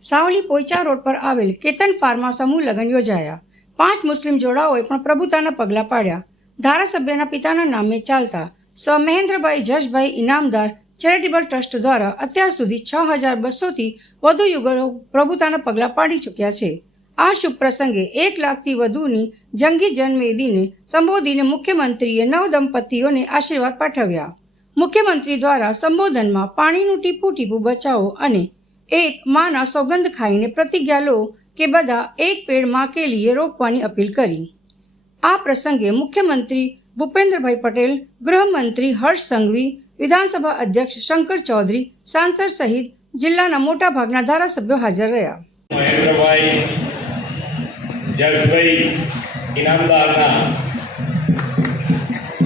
Savli Poicha road પર આવેલ Ketan pharma સમૂહ લગ્ન યોજાયા. પાંચ મુસ્લિમ જોડાઓએ પણ પ્રભુતાના પગલાં પાડ્યા. ધારાસભ્યના પિતાના નામે ચાલતા સ્વ મહેન્દ્રભાઈ જશભાઈ ઇનામદાર ચેરિટેબલ ટ્રસ્ટ દ્વારા અત્યાર સુધી છ હજાર બસોથી વધુ યુગલો પ્રભુતાના પગલાં પાડી ચૂક્યા છે. આ શુભ પ્રસંગે એક લાખથી વધુની જંગી જનમેદીને સંબોધીને મુખ્યમંત્રીએ નવ દંપતીઓને આશીર્વાદ પાઠવ્યા. મુખ્યમંત્રી દ્વારા સંબોધનમાં પાણીનું ટીપું ટીપું બચાવો અને એક માના સોગંદ ખાઈને પ્રતિજ્ઞા લો કે બધા એક પેડમાં કે લીએ રોપવાની અપીલ કરી. આ પ્રસંગે મુખ્યમંત્રી ભૂપેન્દ્રભાઈ પટેલ, ગૃહમંત્રી હર્ષ સંઘવી, વિધાનસભા અધ્યક્ષ શંકર ચૌધરી, સાંસદ સહિત જિલ્લાના મોટાભાગના ધારાસભ્યો હાજર રહ્યા. મહેન્દ્રભાઈ જસભાઈ ઇનામદારના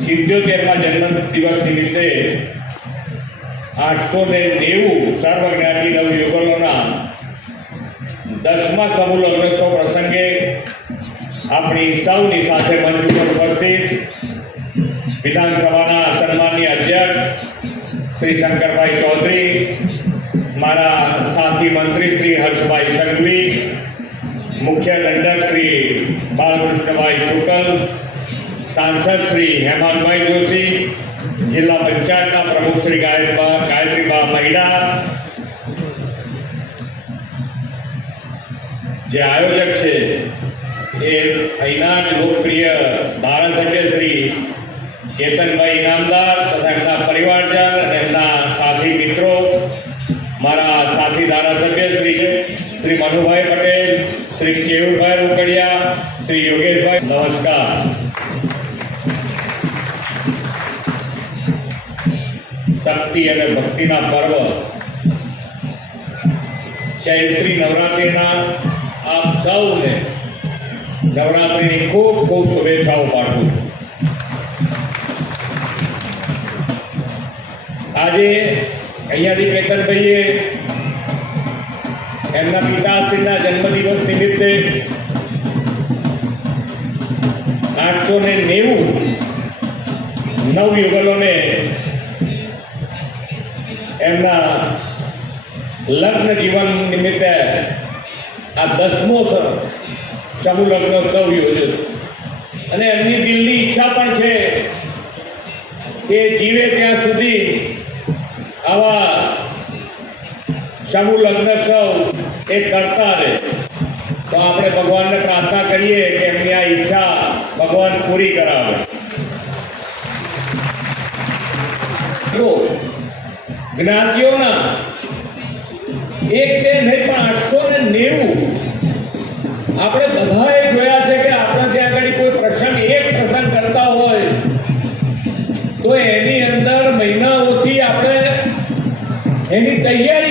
સિત્યોતેરમાં જન્મ દિવસ નિમિત્તે આઠસો ને નેવું સર્વજ્ઞાતિ નવયુગલોના દસમા સમૂહ લગ્નોત્સવ પ્રસંગે આપણી સૌની સાથે મંચ ઉપર ઉપસ્થિત વિધાનસભાના સન્માનીય અધ્યક્ષ શ્રી શંકરભાઈ ચૌધરી, મારા સાથી મંત્રી શ્રી હર્ષભાઈ સંઘવી, મુખ્ય દંડક શ્રી બાલકૃષ્ણભાઈ શુકલ, સાંસદ શ્રી હેમાંતભાઈ જોશી, જિલ્લા પંચાયતના પ્રમુખ શ્રી ગાયત્રીબા ગાયત્રીબા જે આયોજક છે એ અહીંના જ લોકપ્રિય ધારાસભ્ય શ્રી કેતનભાઈ ઇનામદાર તથા એમના પરિવારજન અને એમના સાથી મિત્રો, મારા સાથી ધારાસભ્ય શ્રી શ્રી મનુભાઈ પટેલ, શ્રી કેવુભાઈ રોકડિયા, શ્રી યોગેશભાઈ, નમસ્કાર. શક્તિ અને ભક્તિના પર્વ. ચૈત્રી નવરાત્રિના આપ સૌને નવરાત્રિની ખૂબ ખૂબ શુભેચ્છાઓ પાઠવું છું. આજે અહીંયાથી કેતનભાઈએ એમના પિતાશ્રીના જન્મદિવસ નિમિત્તે આઠસો ને નેવું નવયુગલોને એમના લગ્ન જીવન નિમિત્તે આ દસમો સમૂહ લગ્નોત્સવ યોજ્યો છે. અને એમની દિલની ઈચ્છા પણ છે કે જીવે ત્યાં સુધી આવા સમૂહ લગ્નોત્સવ એ કરતા રહે. તો આપણે ભગવાનને પ્રાર્થના કરીએ કે એમની આ ઈચ્છા ભગવાન પૂરી કરાવે. જ્ઞાતિઓના એક બે નહીં, પણ આઠસો ને નેવું આપણે બધાએ જોયા છે કે આપણે ત્યાં આગળ કોઈ પ્રસંગ, એક પ્રસંગ કરતા હોય, તો એની અંદર મહિનાઓથી આપણે એની તૈયારી